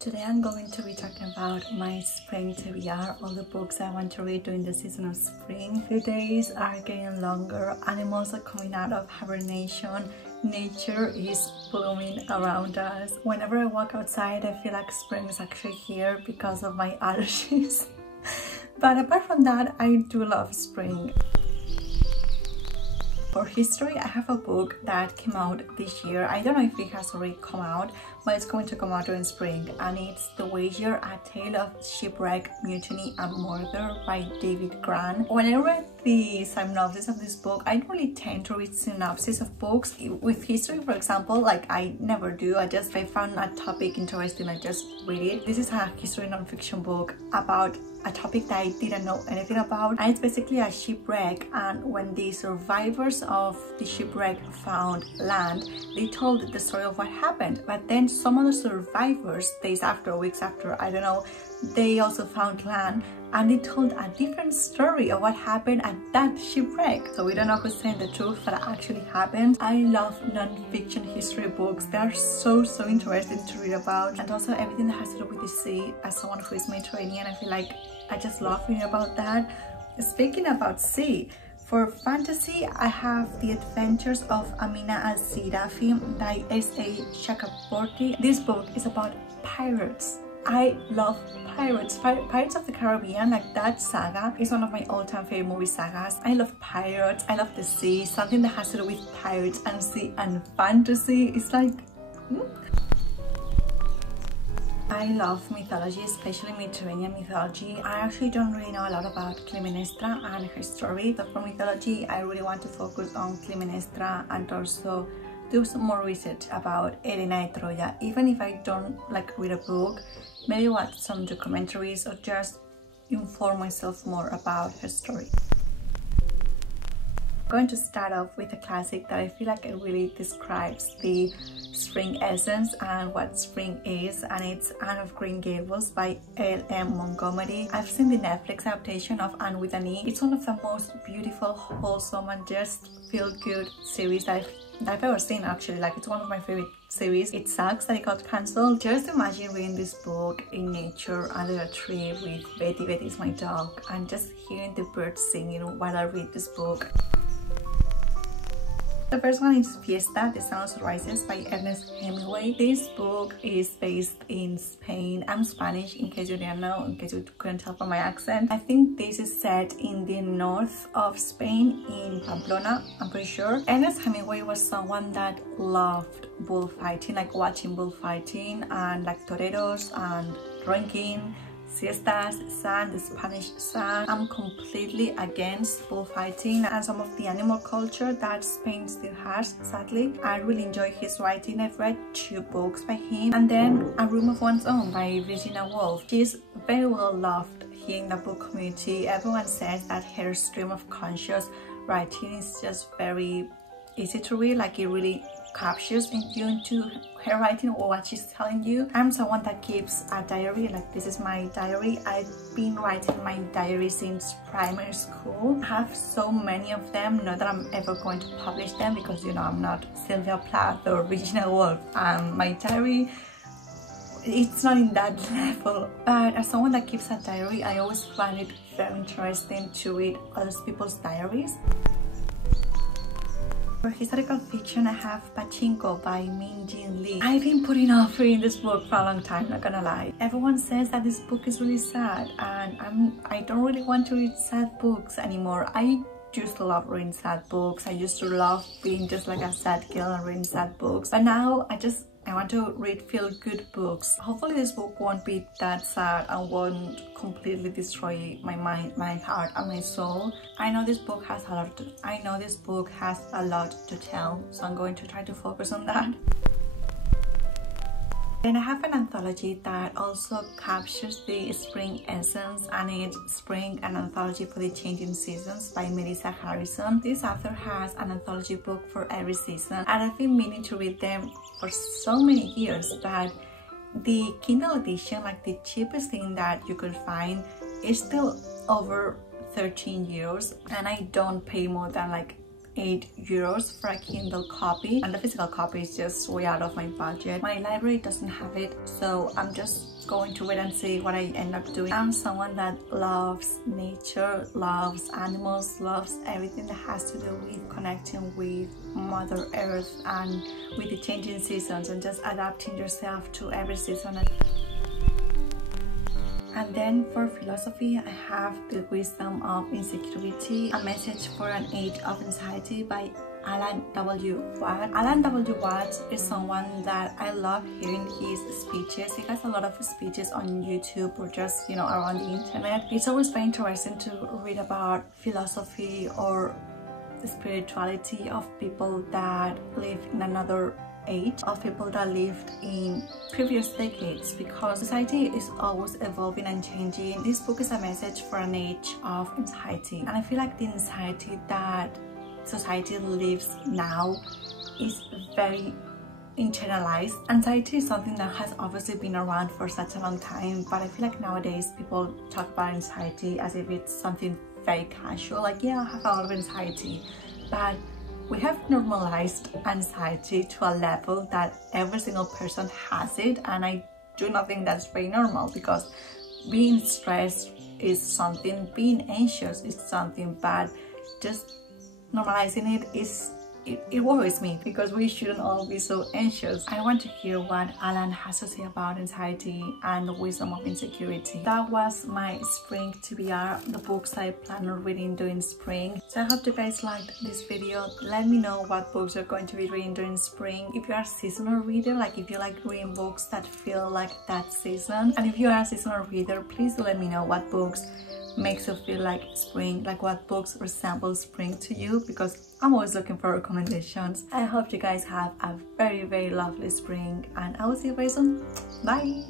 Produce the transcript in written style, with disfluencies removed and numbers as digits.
Today I'm going to be talking about my spring TBR, all the books I want to read during the season of spring. The days are getting longer, animals are coming out of hibernation, nature is blooming around us. Whenever I walk outside, I feel like spring is actually here because of my allergies. But apart from that, I do love spring. For history, I have a book that came out this year. I don't know if it has already come out, but it's going to come out during spring, and it's The Wager, A Tale of Shipwreck, Mutiny and Murder by David Grann. When I read the synopsis of this book, I don't really tend to read synopsis of books. With history, for example, like I never do. If I found a topic interesting, I just read it. This is a history non-fiction book about a topic that I didn't know anything about, and it's basically a shipwreck, and when the survivors of the shipwreck found land, they told the story of what happened. But then some other survivors, days after, weeks after, I don't know, they also found land and they told a different story of what happened at that shipwreck. So we don't know who's saying the truth, but it actually happened. I love non-fiction history books. They are so interesting to read about, and also everything that has to do with the sea. As someone who is Mediterranean, I feel like I just love reading about that. Speaking about sea, for fantasy, I have The Adventures of Amina al-Sirafi by S.A. Chakraborty. This book is about pirates. I love pirates. Pirates of the Caribbean, like that saga, is one of my all-time favorite movie sagas. I love pirates, I love the sea, something that has to do with pirates and sea and fantasy. It's like... I love mythology, especially Mediterranean mythology. I actually don't really know a lot about Clytemnestra and her story. So for mythology, I really want to focus on Clytemnestra and also do some more research about Helena and Troya. Even if I don't like read a book, maybe watch some documentaries or just inform myself more about her story. I'm going to start off with a classic that I feel like it really describes the spring essence and what spring is, and it's Anne of Green Gables by L.M. Montgomery. I've seen the Netflix adaptation of Anne with an E. It's one of the most beautiful, wholesome and just feel-good series that I've ever seen, actually. Like, it's one of my favorite series. It sucks that it got cancelled. Just imagine reading this book in nature under a tree with Betty. Betty is my dog, and just hearing the birds singing while I read this book. The first one is Fiesta, The Sun Rises by Ernest Hemingway. This book is based in Spain. I'm Spanish, in case you didn't know, in case you couldn't tell from my accent. I think this is set in the north of Spain, in Pamplona, I'm pretty sure. Ernest Hemingway was someone that loved bullfighting, like watching bullfighting and like toreros and drinking, siestas, sun, the Spanish sun. I'm completely against bullfighting and some of the animal culture that Spain still has, sadly. I really enjoy his writing. I've read 2 books by him, and then A Room of One's Own by Virginia Woolf. She's very well loved here in the book community. Everyone says that her stream of conscious writing is just very easy to read, like it really captures you into her writing or what she's telling you. I'm someone that keeps a diary, like this is my diary. I've been writing my diary since primary school. I have so many of them, not that I'm ever going to publish them because, you know, I'm not Sylvia Plath or Virginia Woolf. My diary, it's not in that level, but as someone that keeps a diary, I always find it very interesting to read other people's diaries. For historical fiction, I have Pachinko by Min Jin Lee. I've been putting off reading this book for a long time, not gonna lie. Everyone says that this book is really sad, and I don't really want to read sad books anymore. I used to love reading sad books. I used to love being just like a sad girl and reading sad books. But now I want to read feel-good books. Hopefully this book won't be that sad and won't completely destroy my mind, my heart and my soul. I know this book has a lot to tell, so I'm going to try to focus on that. Then I have an anthology that also captures the spring essence, and it's Spring, an Anthology for the Changing Seasons by Melissa Harrison. This author has an anthology book for every season, and I've been meaning to read them for so many years, but the Kindle edition, like the cheapest thing that you could find, is still over 13 euros, and I don't pay more than like €8 for a Kindle copy, and the physical copy is just way out of my budget. My library doesn't have it, so I'm just going to wait and see what I end up doing. I'm someone that loves nature, loves animals, loves everything that has to do with connecting with Mother Earth and with the changing seasons and just adapting yourself to every season. And then for philosophy, I have The Wisdom of Insecurity, A Message for an Age of Anxiety by Allan W. Watt. Allan W. Watt is someone that I love hearing his speeches. He has a lot of speeches on YouTube or just, around the internet. It's always very interesting to read about philosophy or the spirituality of people that live in another age, of people that lived in previous decades, because society is always evolving and changing. This book is a message for an age of anxiety, and I feel like the anxiety that society lives now is very internalized. Anxiety is something that has obviously been around for such a long time, but I feel like nowadays people talk about anxiety as if it's something very casual, like, yeah, I have a lot of anxiety. But we have normalized anxiety to a level that every single person has it, and I do not think that's very normal, because being stressed is something, being anxious is something, but just normalizing it worries me, because we shouldn't all be so anxious. I want to hear what Allan has to say about anxiety and the wisdom of insecurity. That was my spring TBR, the books I plan on reading during spring. So I hope you guys liked this video. Let me know what books you're going to be reading during spring. If you are a seasonal reader, like if you like reading books that feel like that season, and if you are a seasonal reader, please do let me know what books makes you feel like spring, like what books resemble spring to you, because I'm always looking for recommendations. I hope you guys have a very, very lovely spring, and I will see you very soon. Bye!